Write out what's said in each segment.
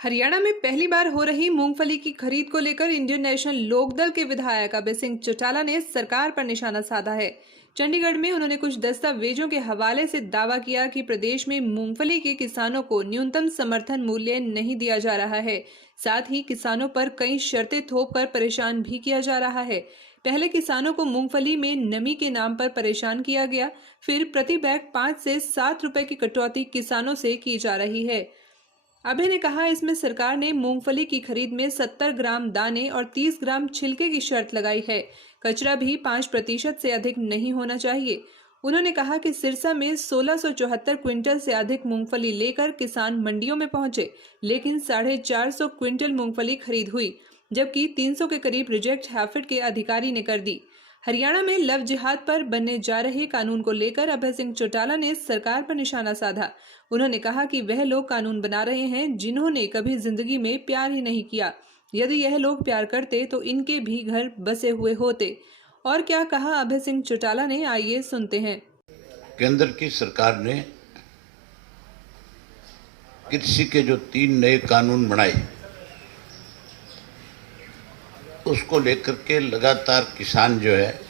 हरियाणा में पहली बार हो रही मूंगफली की खरीद को लेकर इंडियन नेशनल लोकदल के विधायक अभय सिंह चौटाला ने सरकार पर निशाना साधा है। चंडीगढ़ में उन्होंने कुछ दस्तावेजों के हवाले से दावा किया कि प्रदेश में मूंगफली के किसानों को न्यूनतम समर्थन मूल्य नहीं दिया जा रहा है। साथ ही किसानों पर कई शर्तें थोप कर परेशान भी किया जा रहा है। पहले किसानों को मूंगफली में नमी के नाम पर परेशान किया गया, फिर प्रति बैग 5 से 7 रुपए की कटौती किसानों से की जा रही है। अभय ने कहा, इसमें सरकार ने मूंगफली की खरीद में 70 ग्राम दाने और 30 ग्राम छिलके की शर्त लगाई है। कचरा भी 5% से अधिक नहीं होना चाहिए। उन्होंने कहा कि सिरसा में 1674 क्विंटल से अधिक मूंगफली लेकर किसान मंडियों में पहुंचे, लेकिन 450 क्विंटल मूंगफली खरीद हुई, जबकि 300 के करीब रिजेक्ट हैफेड के अधिकारी ने कर दी। हरियाणा में लव जिहाद पर बनने जा रहे कानून को लेकर अभय सिंह चौटाला ने सरकार पर निशाना साधा। उन्होंने कहा कि वह लोग कानून बना रहे हैं जिन्होंने कभी जिंदगी में प्यार ही नहीं किया। यदि यह लोग प्यार करते तो इनके भी घर बसे हुए होते। और क्या कहा अभय सिंह चौटाला ने, आइए सुनते हैं। केंद्र की सरकार ने कृषि के जो 3 नए कानून बनाए, उसको लेकर के लगातार किसान जो है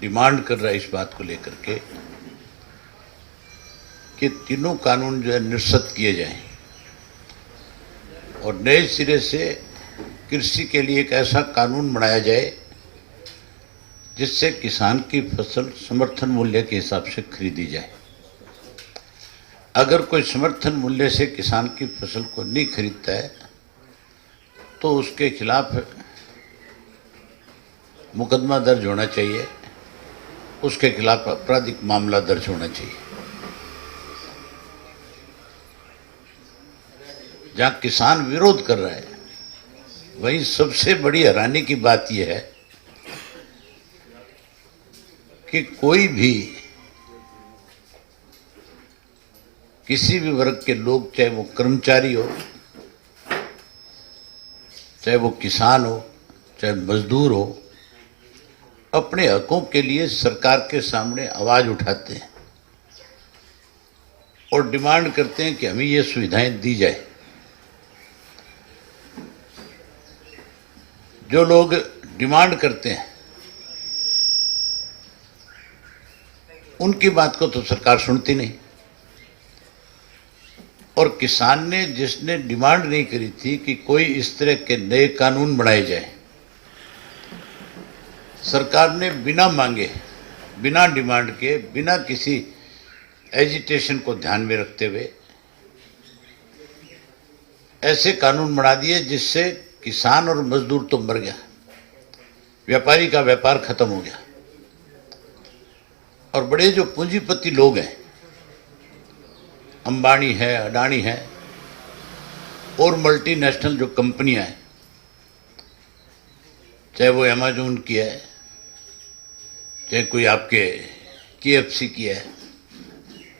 डिमांड कर रहा है इस बात को लेकर के कि तीनों कानून जो है निरस्त किए जाएं और नए सिरे से कृषि के लिए एक ऐसा कानून बनाया जाए जिससे किसान की फसल समर्थन मूल्य के हिसाब से खरीदी जाए। अगर कोई समर्थन मूल्य से किसान की फसल को नहीं खरीदता है तो उसके खिलाफ मुकदमा दर्ज होना चाहिए, उसके खिलाफ आपराधिक मामला दर्ज होना चाहिए। जहां किसान विरोध कर रहा है, वहीं सबसे बड़ी हैरानी की बात यह है कि कोई भी किसी भी वर्ग के लोग, चाहे वो कर्मचारी हो, चाहे वो किसान हो, चाहे मजदूर हो, अपने हकों के लिए सरकार के सामने आवाज उठाते हैं और डिमांड करते हैं कि हमें ये सुविधाएं दी जाए। जो लोग डिमांड करते हैं उनकी बात को तो सरकार सुनती नहीं, और किसान ने जिसने डिमांड नहीं करी थी कि कोई इस तरह के नए कानून बनाए जाए, सरकार ने बिना मांगे, बिना डिमांड के, बिना किसी एजिटेशन को ध्यान में रखते हुए ऐसे कानून बना दिए जिससे किसान और मजदूर तो मर गया, व्यापारी का व्यापार खत्म हो गया। और बड़े जो पूंजीपति लोग हैं, अंबानी है, अडानी है और मल्टीनेशनल जो कंपनियां हैं, चाहे वो अमेज़न की है, चाहे कोई आपके KFC की है,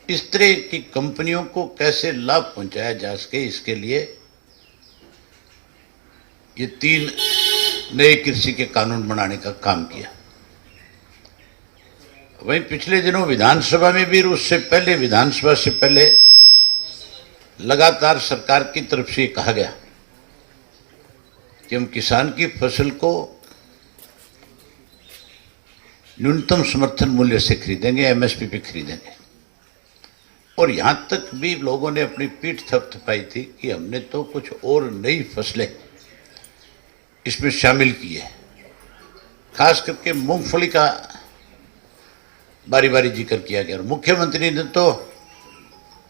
इस तरह की कंपनियों को कैसे लाभ पहुंचाया जा सके, इसके लिए ये 3 नए कृषि के कानून बनाने का काम किया। वहीं पिछले दिनों विधानसभा में भी, उससे पहले विधानसभा से पहले लगातार सरकार की तरफ से कहा गया कि हम किसान की फसल को न्यूनतम समर्थन मूल्य से खरीदेंगे, MSP पे खरीदेंगे। और यहां तक भी लोगों ने अपनी पीठ थपथपाई थी कि हमने तो कुछ और नई फसलें इसमें शामिल की है, खास करके मूंगफली का बारी बारी जिक्र किया गया। और मुख्यमंत्री ने तो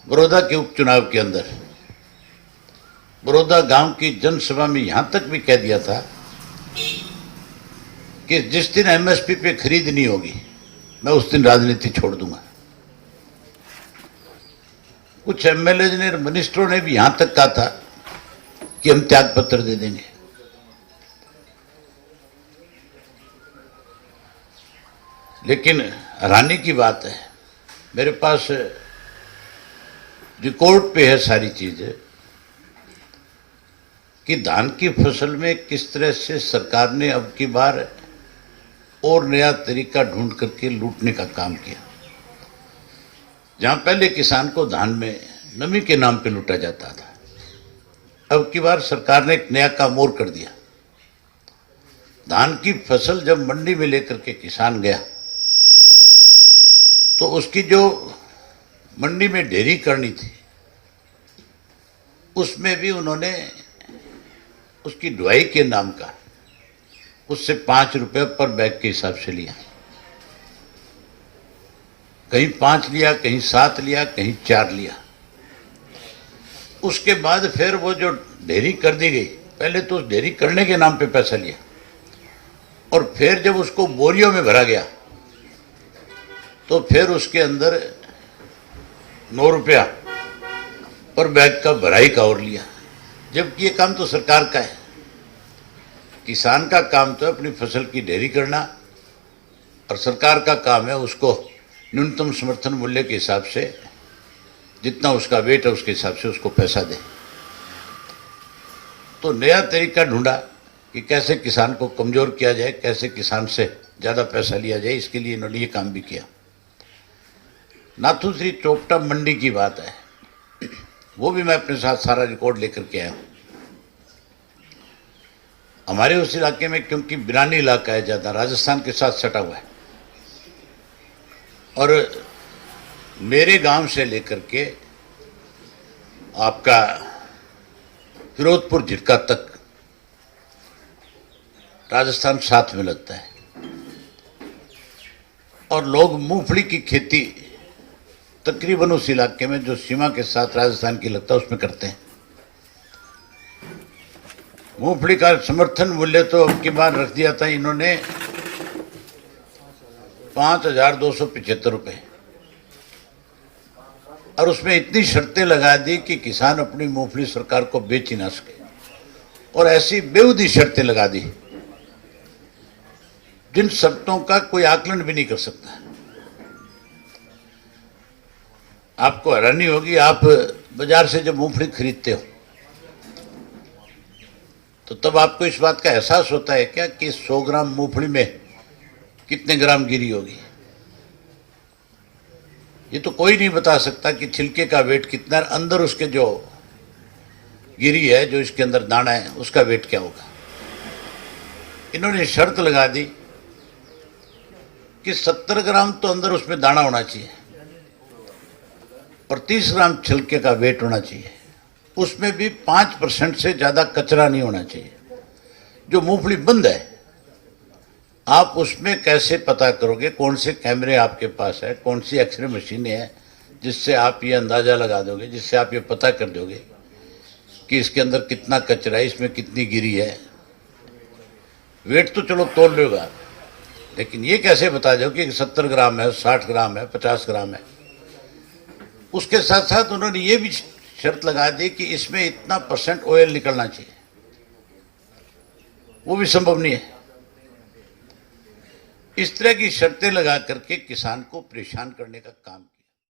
बड़ौदा के उपचुनाव के अंदर बड़ौदा गांव की जनसभा में यहां तक भी कह दिया था कि जिस दिन MSP पे खरीद नहीं होगी, मैं उस दिन राजनीति छोड़ दूंगा। कुछ MLA ने, मिनिस्टरों ने भी यहां तक कहा था कि हम त्याग पत्र दे देंगे। लेकिन हैरानी की बात है, मेरे पास रिकॉर्ड पे है सारी चीजें कि धान की फसल में किस तरह से सरकार ने अब की बार और नया तरीका ढूंढ करके लूटने का काम किया। जहां पहले किसान को धान में नमी के नाम पे लूटा जाता था। अब की बार सरकार ने एक नया काम और कर दिया। धान की फसल जब मंडी में लेकर के किसान गया तो उसकी जो मंडी में ढेरी करनी थी उसमें भी उन्होंने उसकी ढुलाई के नाम का उससे 5 रुपए पर बैग के हिसाब से लिया। कहीं 5 लिया, कहीं 7 लिया, कहीं 4 लिया। उसके बाद फिर वो जो ढेरी कर दी गई, पहले तो उस ढेरी करने के नाम पे पैसा लिया और फिर जब उसको बोरियों में भरा गया तो फिर उसके अंदर 9 रुपया पर बैग का भराई का और लिया। जबकि ये काम तो सरकार का है। किसान का काम तो अपनी फसल की ढेरी करना और सरकार का काम है उसको न्यूनतम समर्थन मूल्य के हिसाब से जितना उसका वेट है उसके हिसाब से उसको पैसा दे। तो नया तरीका ढूंढा कि कैसे किसान को कमजोर किया जाए, कैसे किसान से ज्यादा पैसा लिया जाए। इसके लिए इन्होंने ये काम भी किया। नाथूश्री चोपटा मंडी की बात है, वो भी मैं अपने साथ सारा रिकॉर्ड लेकर के आया हूं। हमारे उस इलाके में क्योंकि बिरानी इलाका है, ज्यादा राजस्थान के साथ सटा हुआ है और मेरे गांव से लेकर के आपका फिरोजपुर झिटका तक राजस्थान साथ में लगता है और लोग मूंगफली की खेती तकरीबन उस इलाके में जो सीमा के साथ राजस्थान की लगता है उसमें करते हैं। मूंगफली का समर्थन मूल्य तो अब की बार रख दिया था इन्होंने 5,275 रुपए और उसमें इतनी शर्तें लगा दी कि किसान अपनी मूंगफली सरकार को बेच ही ना सके और ऐसी बेहूदी शर्तें लगा दी जिन शर्तों का कोई आकलन भी नहीं कर सकता। आपको हैरानी होगी, आप बाजार से जब मूंगफली खरीदते हो तो तब आपको इस बात का एहसास होता है क्या कि 100 ग्राम मूंगफली में कितने ग्राम गिरी होगी। ये तो कोई नहीं बता सकता कि छिलके का वेट कितना है, अंदर उसके जो गिरी है, जो इसके अंदर दाना है, उसका वेट क्या होगा। इन्होंने शर्त लगा दी कि 70 ग्राम तो अंदर उसमें दाना होना चाहिए और 30 ग्राम छिलके का वेट होना चाहिए। उसमें भी 5% से ज्यादा कचरा नहीं होना चाहिए। जो मूंगफली बंद है, आप उसमें कैसे पता करोगे, कौन से कैमरे आपके पास है, कौन सी एक्सरे मशीनें हैं जिससे आप ये अंदाजा लगा दोगे, जिससे आप ये पता कर दोगे कि इसके अंदर कितना कचरा है, इसमें कितनी गिरी है। वेट तो चलो तोल लोगे, लेकिन ये कैसे बता दोगे कि 70 ग्राम है, 60 ग्राम है, 50 ग्राम है। उसके साथ साथ उन्होंने ये भी शर्त लगा दी कि इसमें इतना % ऑयल निकलना चाहिए। वो भी संभव नहीं है। इस तरह की शर्तें लगा करके किसान को परेशान करने का काम किया।